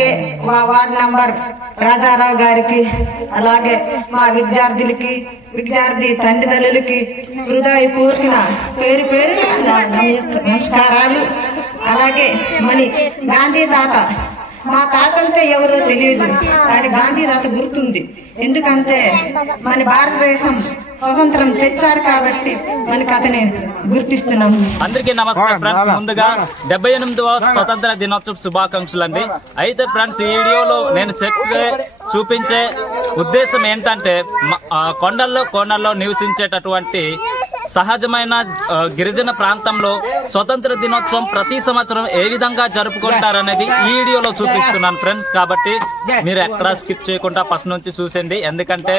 అలాగే మా ward number Rajarao గారికి అలాగే మా విద్యార్థులకి విద్యార్థి తండ్రిదండ్రులకి హృదయపూర్వక పేరు పేరు నమస్కారాలు. అలాగే మరి గాంధీ తాత మా తాత అంటే ఎవరో తెలియదు. కానీ గాంధీ తాత గుర్తుంది. ఎందుకంటే మన భారతదేశం స్వతంత్రం తెచ్చాడు కాబట్టి మనకి అతని గుర్తిస్తున్నాము. అందరికీ నమస్కారం ఫ్రెండ్స్. ముందుగా డెబ్బై ఎనిమిదవ స్వతంత్ర దినోత్సవ శుభాకాంక్షలు అండి అయితే ఫ్రెండ్స్ ఈ వీడియోలో నేను చెప్పే చూపించే ఉద్దేశం ఏంటంటే కొండల్లో కొండల్లో నివసించేటటువంటి సహజమైన గిరిజన ప్రాంతంలో స్వతంత్ర దినోత్సవం ప్రతి సంవత్సరం ఏ విధంగా జరుపుకుంటారనేది ఈ వీడియోలో చూపిస్తున్నాను ఫ్రెండ్స్. కాబట్టి మీరు ఎక్కడా స్కిప్ చేయకుండా ఫస్ట్ నుంచి చూసింది ఎందుకంటే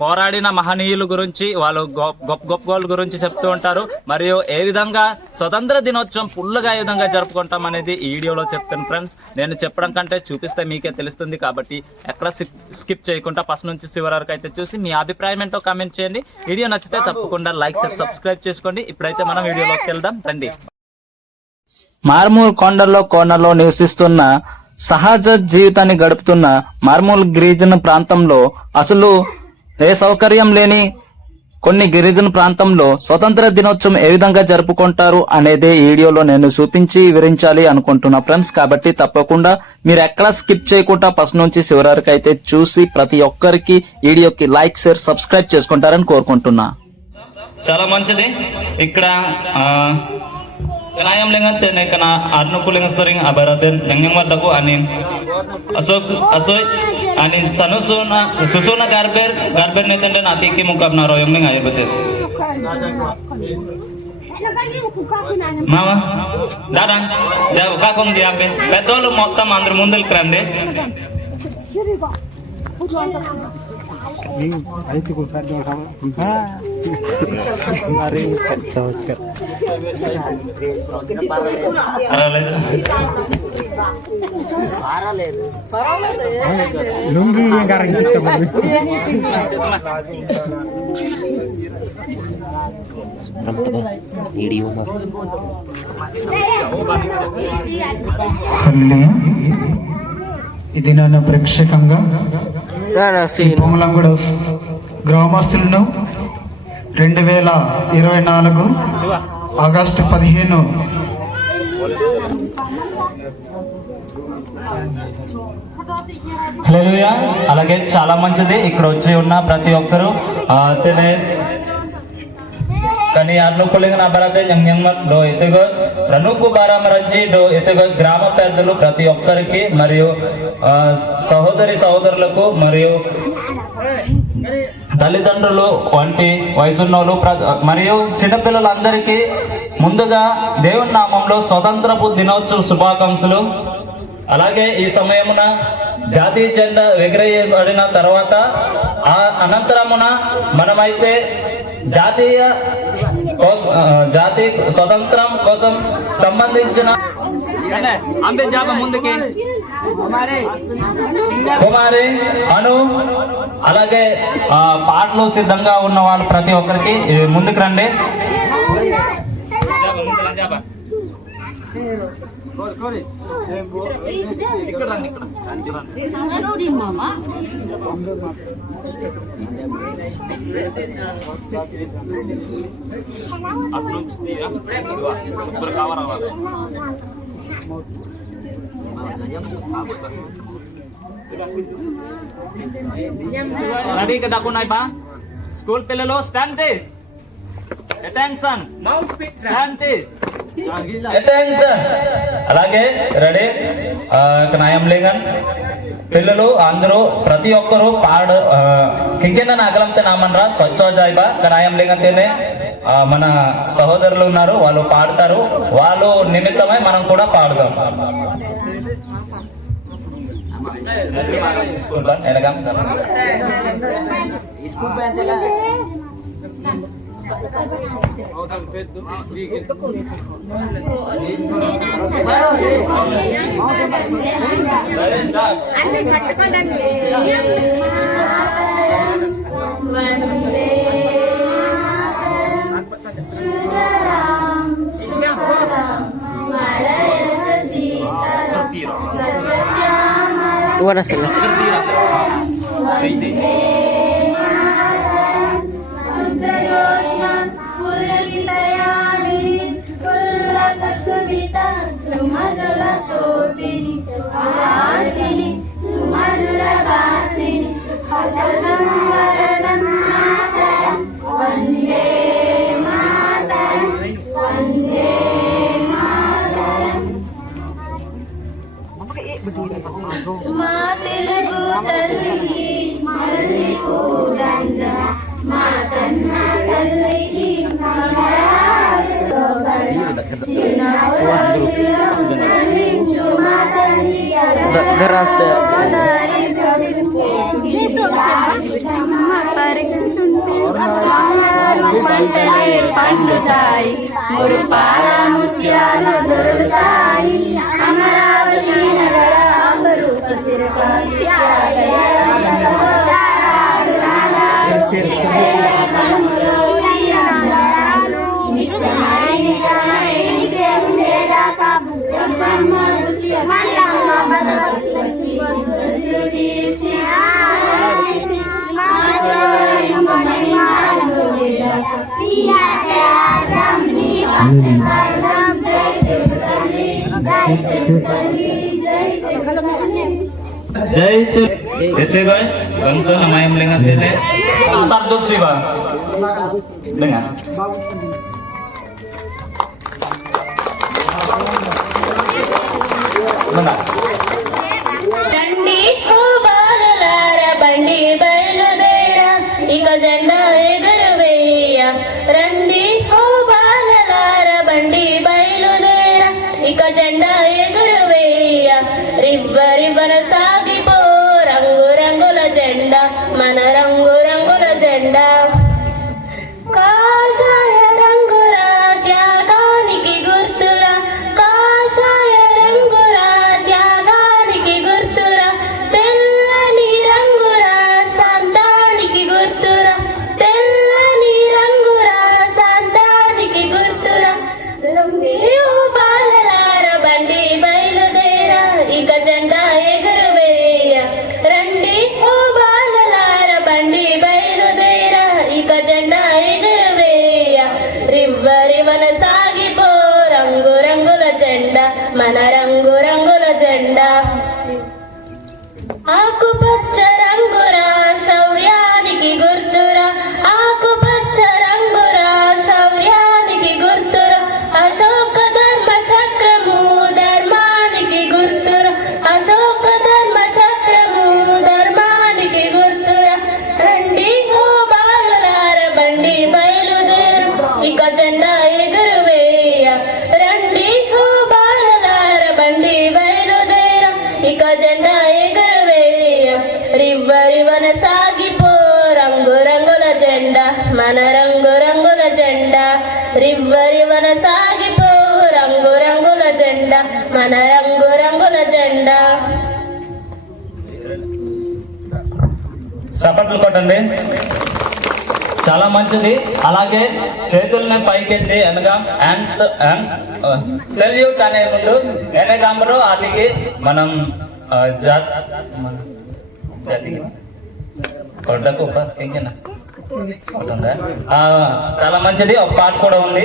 పోరాడిన మహనీయుల గురించి వాళ్ళు గొప్ప గొప్ప గొప్ప వాళ్ళ గురించి చెప్తూ ఉంటారు. మరియు ఏ విధంగా స్వతంత్ర దినోత్సవం ఫుల్గా ఏ విధంగా జరుపుకుంటాం అనేది ఈ వీడియోలో చెప్తాను ఫ్రెండ్స్. నేను చెప్పడం కంటే చూపిస్తే మీకే తెలుస్తుంది కాబట్టి ఎక్కడ స్కిప్ చేయకుండా ఫస్ట్ నుంచి చివరి వరకు అయితే చూసి మీ అభిప్రాయం ఏంటో కామెంట్ చేయండి. వీడియో నచ్చితే తప్పకుండా లైక్ సబ్స్క్రైబ్ చేసుకోండి. ఇప్పుడైతే మనం వీడియోలోకి వెళ్దాం. రండి. మార్మూల్ కొండల్లో కోనలో నివసిస్తున్న సహజ జీవితాన్ని గడుపుతున్న మార్మూల్ గిరిజన ప్రాంతంలో అసలు ఏ సౌకర్యం లేని కొన్ని గిరిజన ప్రాంతంలో స్వతంత్ర దినోత్సవం ఏ విధంగా జరుపుకుంటారు అనేది ఈ వీడియోలో నేను చూపించి వివరించాలి అనుకుంటున్నా ఫ్రెండ్స్. కాబట్టి తప్పకుండా మీరు ఎక్కడ స్కిప్ చేయకుండా ఫస్ట్ నుంచి చివరి వరకు అయితే చూసి ప్రతి ఒక్కరికి వీడియోకి లైక్ షేర్ సబ్స్క్రైబ్ చేసుకుంటారని కోరుకుంటున్నా. చాలా మంచిది. ఇక్కడ kenayam lengan tene kana arno kuling sering abaraten yang mataku ani asok asoy ani sanusuna susuna garber garber netende nati ki mukap na royong ning ayo betul mama dadang jauh kakong diambil betul మొత్తం అందరు ముందుకు రండి పర్వాలేదు ఇది నన్ను ప్రేక్షకంగా ఈ పొమలంగూడ గ్రామస్తులను రెండు వేల ఇరవై నాలుగు ఆగస్టు పదిహేను హల్లెలూయా అలాగే చాలా మంచిది. ఇక్కడ వచ్చి ఉన్న ప్రతి ఒక్కరు ఆ, తినే కానీ అర్ను పులింగ నబరతే లో ఎతుగో రనుకు బారామరజ్జి డో ఎతుగో గ్రామ పెద్దలు ప్రతి ఒక్కరికి మరియు సహోదరి సహోదరులకు మరియు తల్లిదండ్రులు వంటి వయసున్న వాళ్ళు ప్ర- మరియు చిన్నపిల్లలందరికీ ముందుగా దేవుని నామంలో స్వతంత్రపు దినోత్సవ శుభాకాంక్షలు. అలాగే ఈ సమయమున జాతీయ జెండా ఎగిరేయబడిన తర్వాత ఆ అనంతరమున మనమైతే జాతీయ జాతీయ స్వతంత్రం కోసం సంబంధించిన ముందుకి. కుమారి అను అలాగే పాటలు సిద్ధంగా ఉన్న వాళ్ళు ప్రతి ఒక్కరికి ముందుకు రండి. ఇక్కడ రండి ఇక్కడ అటు నుంచి తీరా. ఇదిగో, శుభ్ర కావాలి రావాలి. రెడీ కదా నాయ్ బా స్కూల్ పిల్లలు stand at ease attention stand at ease attention అలాగే రెడీ నయం లేగన్ పిల్లలు అందరూ ప్రతి ఒక్కరూ పాడు కింకెన్న నగలంతే నామన్రా స్వచ్ఛోజాయిబా కనాయం లేగంతేనే మన సహోదరులు ఉన్నారు వాళ్ళు పాడతారు. వాళ్ళు నిమిత్తమై మనం కూడా పాడుదాం. ఎలాగా అన్ని కట్టుకోదండి Tuhan asal. सुमिता सुमधुरा शोभिनी सुहासिनी सुमधुरा वासिनी वदनं वरदं मातरं वन्दे मातरं वन्दे मातरं మా తెలుగు తల్లికి మళ్ళీ కూడా మా కన్నా తల్లి పండుతాయి మురుపాల ముత్యాలు जय येते काय गणसन माईम लिंगात येते तारजोग शिवा लिंगा మన రంగు రంగుల జెండా. చప్పట్లు కొట్టండి. చాలా మంచిది. అలాగే చేతుల్ని పైకెత్తి ఎనగా హ్యాండ్స్ హ్యాండ్స్ సెల్యూట్ అనే ముందు వెనకాంబరు అతికి మనం uh, కొడ్డకు చాలా మంచిది. ఒక పాట కూడా ఉంది.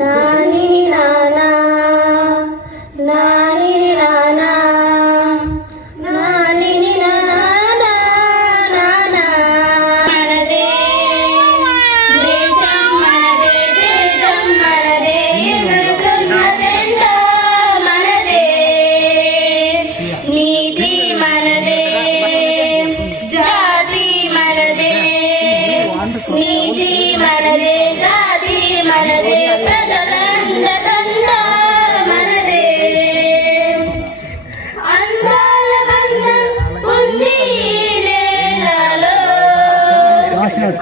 ஆசிரியர்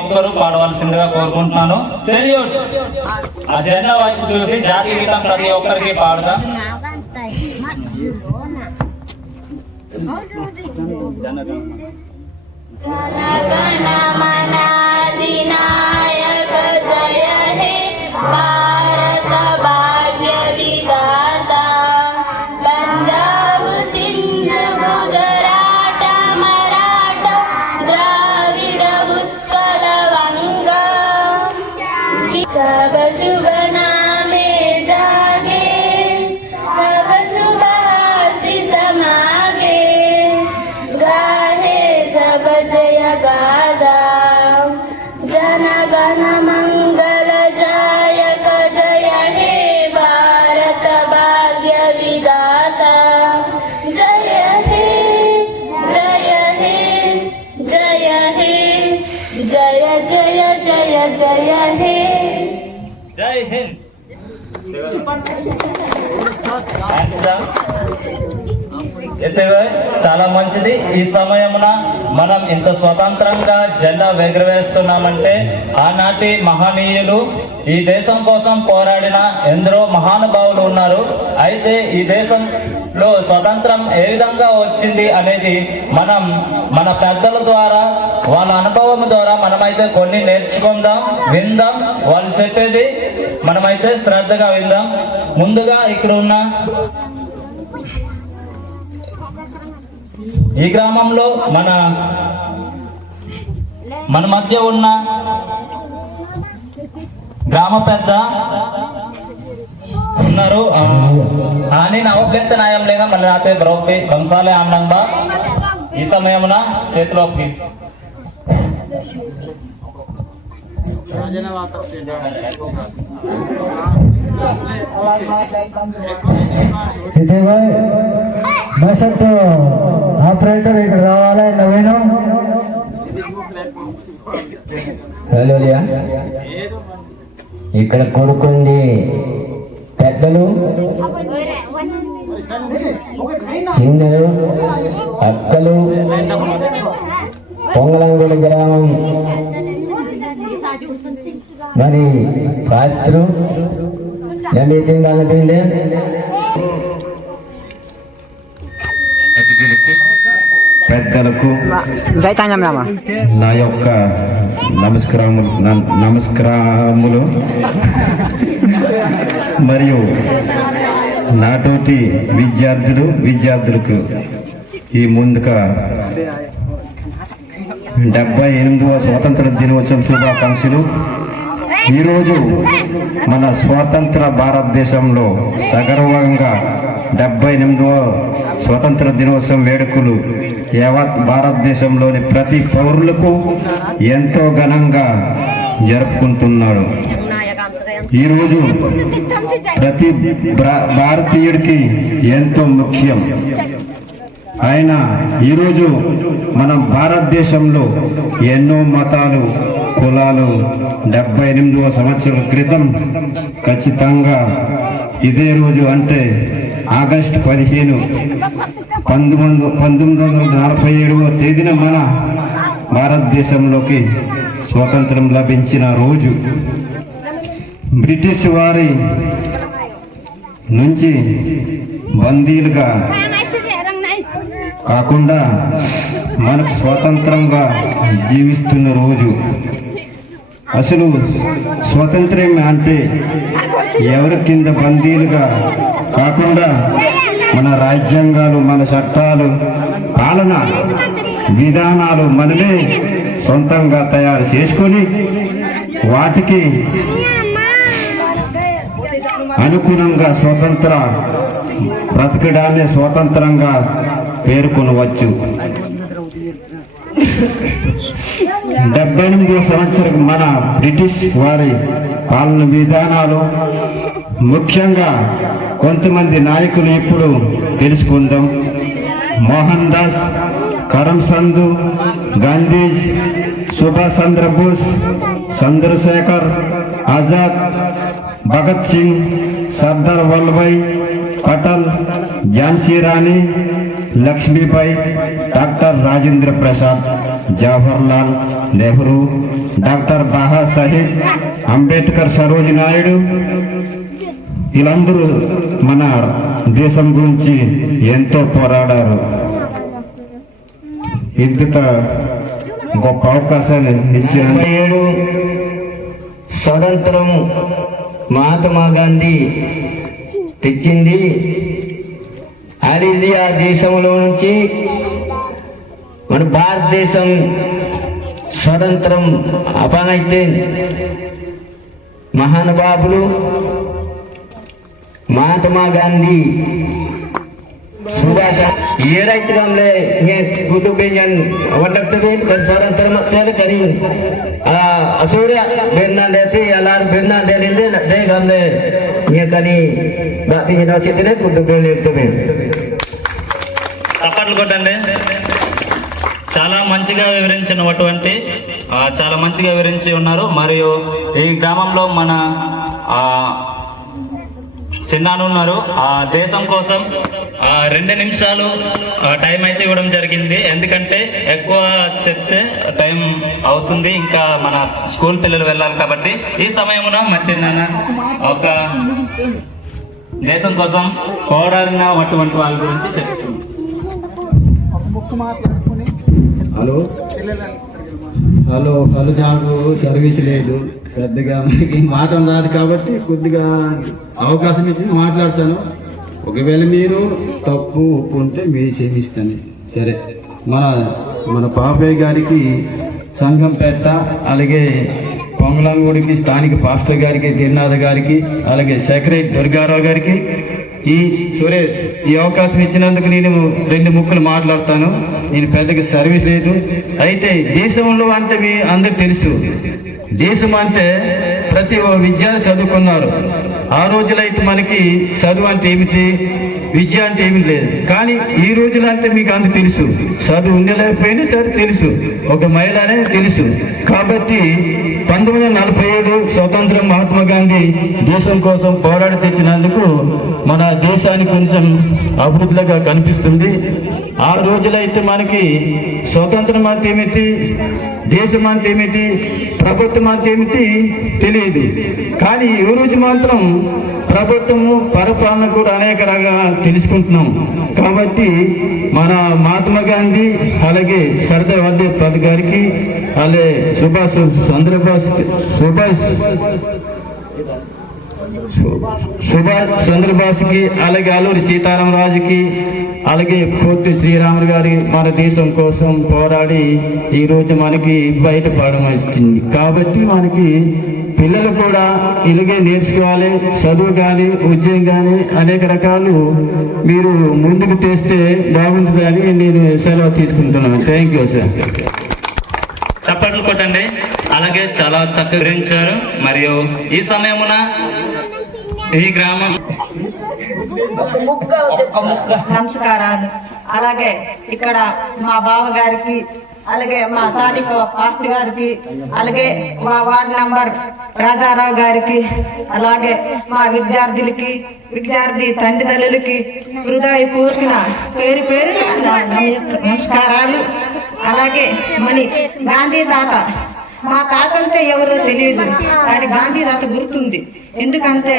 ఒక్కరూ పాడవలసిందిగా కోరుకుంటున్నాను. సెల్యూట్ ఆ జెండా వైపు చూసి జాతీయ గీతం ప్రతి ఒక్కరికి పాడదాం జయ జయ జయ జయ హింద్ చాలా మంచిది. ఈ సమయమున మనం ఇంత స్వతంత్రంగా జెండా ఎగురవేస్తున్నామంటే ఆనాటి మహనీయులు ఈ దేశం కోసం పోరాడిన ఎందరో మహానుభావులు ఉన్నారు. అయితే ఈ దేశం లో స్వతంత్రం ఏ విధంగా వచ్చింది అనేది మనం మన పెద్దల ద్వారా వాళ్ళ అనుభవం ద్వారా మనమైతే కొన్ని నేర్చుకుందాం విందాం. వాళ్ళు చెప్పేది మనమైతే శ్రద్ధగా విందాం. ముందుగా ఇక్కడ ఉన్న ఈ గ్రామంలో మన మన మధ్య ఉన్న గ్రామ పెద్ద ఉన్నారు అని నవభ్యంత న్యాయం లేక మన రాతే ద్రౌపది వంశాలే ఆనందంగా ఈ సమయమున చేతిలోకి ఇదే బసత్ ఆపరేటర్ ఇక్కడ రావాలా నవీను ఇక్కడ కొడుకుంది పెద్దలు చిన్నలు అక్కలు పొంగలంగూడి గ్రామం. మరి పాస్త్రు మీటింగ్ అనిపింది పెద్దలకు నా యొక్క నమస్కారములు నమస్కారములు. మరియు నాతోటి విద్యార్థులు విద్యార్థులకు ఈ ముందుగా డెబ్బై ఎనిమిదవ స్వాతంత్ర దినోత్సవం శుభాకాంక్షలు. ఈరోజు మన స్వాతంత్ర భారతదేశంలో సగర్వంగా డెబ్బై ఎనిమిదవ స్వతంత్ర దినోత్సవం వేడుకలు యావత్ భారతదేశంలోని ప్రతి పౌరులకు ఎంతో ఘనంగా జరుపుకుంటున్నాడు. ఈరోజు ప్రతి భారతీయుడికి ఎంతో ముఖ్యం. ఆయన ఈరోజు మన భారతదేశంలో ఎన్నో మతాలు కులాలు డెబ్బై ఎనిమిదవ సంవత్సరాల క్రితం ఖచ్చితంగా ఇదే రోజు అంటే ఆగస్టు పదిహేను. పంతొమ్మిది పంతొమ్మిది వందల నలభై ఏడవ తేదీన మన భారతదేశంలోకి స్వాతంత్రం లభించిన రోజు. బ్రిటిష్ వారి నుంచి బందీలుగా కాకుండా మనకు స్వతంత్రంగా జీవిస్తున్న రోజు. అసలు స్వతంత్రం అంటే ఎవరి కింద బందీలుగా కాకుండా మన రాజ్యాంగాలు మన చట్టాలు పాలన విధానాలు మనమే సొంతంగా తయారు చేసుకొని వాటికి అనుగుణంగా స్వతంత్ర బ్రతకడాన్ని స్వతంత్రంగా పేర్కొనవచ్చు. డెబ్బై ఎనిమిదో సంవత్సరం మన బ్రిటిష్ వారి పాలన విధానాలు. ముఖ్యంగా కొంతమంది నాయకులు ఇప్పుడు తెలుసుకుందాం మోహన్ దాస్ కరమ్చంద్ గాంధీజ్ సుభాష్ చంద్రబోస్ చంద్రశేఖర్ ఆజాద్ భగత్ సింగ్ సర్దార్ వల్లభాయ్ పటల్ ఝాన్సీ రాణి లక్ష్మీబాయి డాక్టర్ రాజేంద్ర ప్రసాద్. జవహర్ లాల్ నెహ్రూ డాక్టర్ బాబాసాహెబ్ అంబేద్కర్ సరోజ్ నాయుడు. వీళ్ళందరూ మన దేశం గురించి ఎంతో పోరాడారు. ఇంత గొప్ప అవకాశాన్ని ఇచ్చిన ఏడు స్వతంత్రం మహాత్మా గాంధీ తెచ్చింది. అది ఆ దేశంలో నుంచి మన భారతదేశం స్వతంత్రం అపానైతే మహానుభావులు మహాత్మా గాంధీ సుభాష ఏ రైతులంలే కుటుంబేయన్ వండత్తవేన్ స్వతంత్రం సేవ కరీ అసూర్య బెన్నా లేతే అలార్ బెన్నా లేనిదే దే గందే ఏ కని బాతి వినోచితనే కుటుంబేలు చెప్తే మేము అప్పట్లు కొట్టండి చాలా మంచిగా వివరించినటువంటి అటువంటి చాలా మంచిగా వివరించి ఉన్నారు. మరియు ఈ గ్రామంలో మన ఆ, చిన్నాను ఉన్నారు. ఆ దేశం కోసం రెండు నిమిషాలు టైం అయితే ఇవ్వడం జరిగింది. ఎందుకంటే ఎక్కువ చెప్తే టైం అవుతుంది. ఇంకా మన స్కూల్ పిల్లలు వెళ్ళాలి కాబట్టి ఈ సమయమున మా చిన్న ఒక దేశం కోసం పోరాడిన అటువంటి వాళ్ళ గురించి చెప్తుంది. హలో. హలో హలో నాకు సర్వీస్ లేదు. పెద్దగా మనకి మాట రాదు కాబట్టి కొద్దిగా అవకాశం ఇచ్చి మాట్లాడతాను. ఒకవేళ మీరు తప్పు ఉప్పు ఉంటే మీరు క్షమిస్తాను. సరే. మన మన పాపయ్య గారికి సంఘం పెట్ట అలాగే పొంగలంగూడికి స్థానిక పాస్టర్ గారికి గిరినాథ్ గారికి అలాగే సెక్రటరీ దుర్గారావు గారికి ఈ సురేష్ ఈ అవకాశం ఇచ్చినందుకు నేను రెండు ముక్కలు మాట్లాడతాను. నేను పెద్దగా సర్వీస్ లేదు. అయితే దేశంలో అంతే మీ అందరు తెలుసు. దేశం అంటే ప్రతి ఒక్క విద్యార్థి చదువుకున్నారు. ఆ రోజులైతే మనకి చదువు అంటే ఏమిటి? విద్య అంటే ఏమి లేదు. కానీ ఈ రోజున అంటే మీకు అంత తెలుసు. చదువు ఉండలేకపోయినా సరే తెలుసు. ఒక మహిళ అనేది తెలుసు. కాబట్టి పంతొమ్మిది వందల నలభై ఏడు స్వతంత్రం మహాత్మా గాంధీ దేశం కోసం పోరాడి తెచ్చినందుకు మన దేశానికి కొంచెం అభివృద్ధిగా కనిపిస్తుంది. ఆ రోజులైతే మనకి స్వతంత్రం అంటే ఏమిటి? దేశం అంటే ఏమిటి ప్రభుత్వం అంటే ఏమిటి తెలియదు కానీ ఈ రోజు మాత్రం ప్రభుత్వము పరిపాలన కూడా అనేక రకాలుగా తెలుసుకుంటున్నాం. కాబట్టి మన మహాత్మా గాంధీ అలాగే సర్దార్ వల్లే పట్ గారికి అలాగే సుభాష్ చంద్రబోస్ సుభాష్ సుభాష్ చంద్రబోస్కి అలాగే అల్లూరి సీతారామరాజుకి అలాగే పొట్టి శ్రీరాములు గారి మన దేశం కోసం పోరాడి ఈరోజు మనకి బయటపడడం వచ్చింది కాబట్టి మనకి పిల్లలు కూడా ఇలాగే నేర్చుకోవాలి చదువు కానీ ఉద్యోగం కానీ అనేక రకాలు మీరు ముందుకు తెస్తే బాగుంటుందని నేను సెలవు తీసుకుంటున్నాను. థ్యాంక్ యూ సార్ చప్పట్లు కొట్టండి. అలాగే చాలా చక్కగా వివరించారు మరియు ఈ సమయమున ఈ గ్రామం. నమస్కారాలు. అలాగే ఇక్కడ మా బావ గారికి అలాగే మా స్థానిక పాస్టర్ గారికి అలాగే మా వార్డ్ నంబర్ రాజారావు గారికి అలాగే మా విద్యార్థులకి విద్యార్థి తండ్రిదండ్రులకి హృదయపూర్వక పేరు పేరు నమస్కారాలు. అలాగే మని గాంధీ తాత మా తాత అంటే ఎవరో తెలియదు. కానీ గాంధీ తాత గుర్తుంది. ఎందుకంటే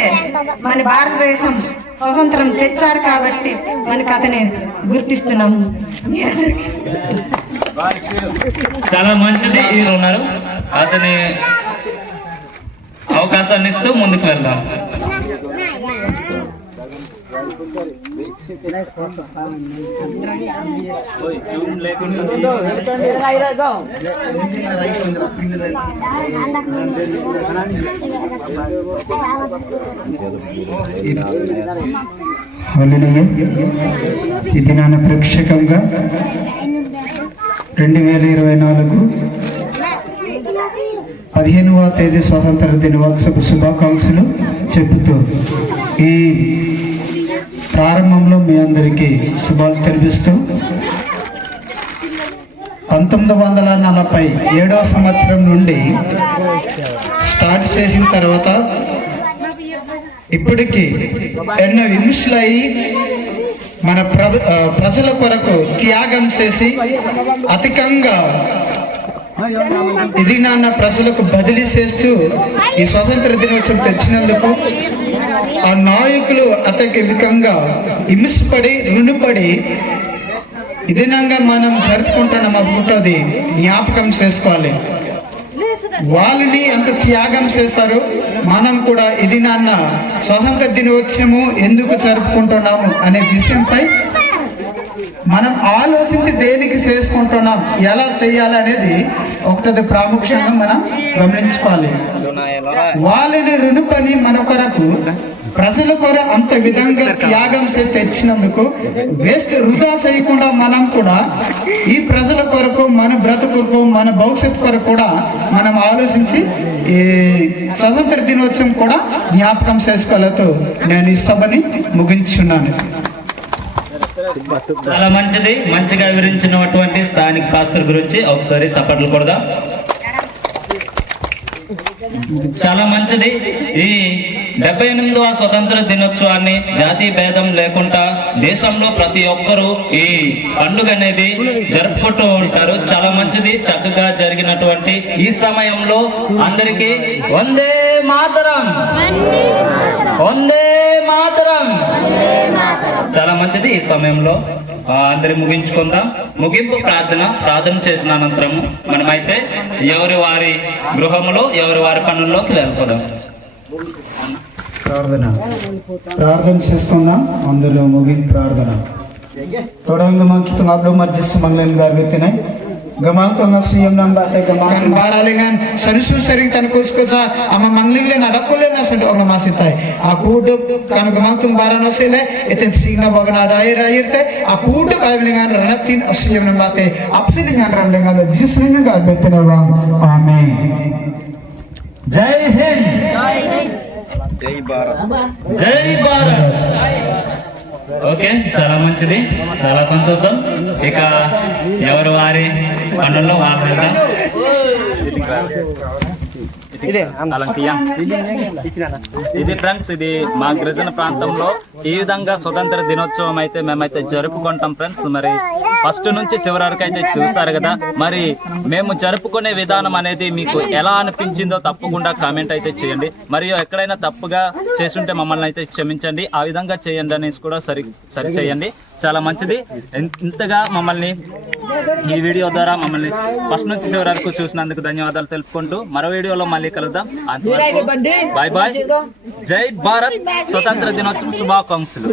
మన భారతదేశం స్వతంత్రం తెచ్చాడు కాబట్టి మనకి అతని గుర్తిస్తున్నాము చాలా మంచిది ఉన్నారు. అతని అవకాశాన్ని ఇస్తూ ముందుకు వెళ్దాం. ఈ దినాన ప్రేక్షకంగా రెండు వేల ఇరవై నాలుగు పదిహేనవ తేదీ స్వాతంత్ర దినోత్సవ శుభాకాంక్షలు చెబుతూ ఈ ప్రారంభంలో మీ అందరికీ శుభాలు తెలిపిస్తూ పంతొమ్మిది వందల నలభై ఏడవ సంవత్సరం నుండి స్టార్ట్ చేసిన తర్వాత ఇప్పటికీ ఎన్నో విమర్శలయ్యి మన ప్ర ప్రజల కొరకు త్యాగం చేసి అధికంగా ఇది నాన్న ప్రజలకు బదిలీ చేస్తూ ఈ స్వాతంత్ర దినోత్సవం తెచ్చినందుకు ఆ నాయకులు అతనికి విధంగా ఇమిసిపడి రుణపడి ఇదినంగా మనం జరుపుకుంటున్నాం అనుకుంటుంది జ్ఞాపకం చేసుకోవాలి. వాళ్ళని ఎంత త్యాగం చేశారు. మనం కూడా ఇది నాన్న స్వాతంత్ర దినోత్సవము ఎందుకు జరుపుకుంటున్నాము అనే విషయంపై మనం ఆలోచించి దేనికి చేసుకుంటున్నాం ఎలా చేయాలి అనేది ఒకటి ప్రాముఖ్యంగా మనం గమనించుకోవాలి. వాళ్ళని రుణపని మన కొరకు ప్రజల కొర అంత విధంగా త్యాగం తెచ్చినందుకు వేస్ట్ వృధా చేయకుండా మనం కూడా ఈ ప్రజల కొరకు మన బ్రతుకు మన భవిష్యత్తు కొరకు కూడా మనం ఆలోచించి ఈ స్వతంత్ర దినోత్సవం కూడా జ్ఞాపకం చేసుకోలేదు నేను ఈ సభని ముగించున్నాను. చాలా మంచిది. మంచిగా వివరించినటువంటి స్థానిక పాస్టర్ గురించి ఒకసారి సపట్లు కొడదాం. చాలా మంచిది. ఈ డెబ్బై ఎనిమిదవ స్వతంత్ర దినోత్సవాన్ని జాతి భేదం లేకుండా దేశంలో ప్రతి ఒక్కరూ ఈ పండుగ అనేది జరుపుకుంటూ ఉంటారు. చాలా మంచిది. చక్కగా జరిగినటువంటి ఈ సమయంలో అందరికీ వందే మాతరం. వందే మాతరం. చాలా మంచిది ఈ సమయంలో. అందరి ముగించుకుందాం. ముగింపు ప్రార్థన ప్రార్థన చేసిన అనంతరం మనమైతే ఎవరి వారి గృహములో ఎవరి వారి పనుల్లోకి వెళ్ళిపోదాం. ప్రార్థన. ప్రార్థన చేసుకుందాం అందులో ముగింపు ప్రార్థన. తొడంగ మంకి తుంగ మర్జిస్ మంగళన్ ಗಮಾಂತ ನಸಿಯಂ ನಂಬಾತೆ ಗಮಾಂತ kan baralengan sanusu sering tan kuskusa ama manglile na dakolle na sandu ong nama Aku akuduk kan gamantung barana sele eten singna bagna dai rairte akuduk avelengan ranatin asiyam nambate apselengan ranlengan jesus ringa ga betena wang amen. Jai hind. Jai hind. Jai bharat jai bharat. Jai bharat. Okay చాలా మంచిది చాలా సంతోషం. ఇక ఎవరు వారి పనుల్లో వారు ఇది ఫ్రెండ్స్ ఇది మా గిరిజన ప్రాంతంలో ఈ విధంగా స్వతంత్ర దినోత్సవం అయితే మేమైతే జరుపుకుంటాం ఫ్రెండ్స్. మరి ఫస్ట్ నుంచి చివరి వరకు అయితే చూస్తారు కదా. మరి మేము జరుపుకునే విధానం అనేది మీకు ఎలా అనిపించిందో తప్పకుండా కామెంట్ అయితే చేయండి. మరియు ఎక్కడైనా తప్పుగా చేస్తుంటే మమ్మల్ని అయితే క్షమించండి. ఆ విధంగా చేయండి అనేసి కూడా సరి సరి చేయండి. చాలా మంచిది. ఇంతగా మమ్మల్ని ఈ వీడియో ద్వారా మమ్మల్ని ఫస్ట్ నుంచి చివరి వరకు చూసినందుకు ధన్యవాదాలు తెలుపుకుంటూ మరో వీడియోలో మళ్ళీ కలుద్దాం. అంతవరకు బాయ్ బాయ్. జై భారత్. స్వతంత్ర దినోత్సవం శుభాకాంక్షలు.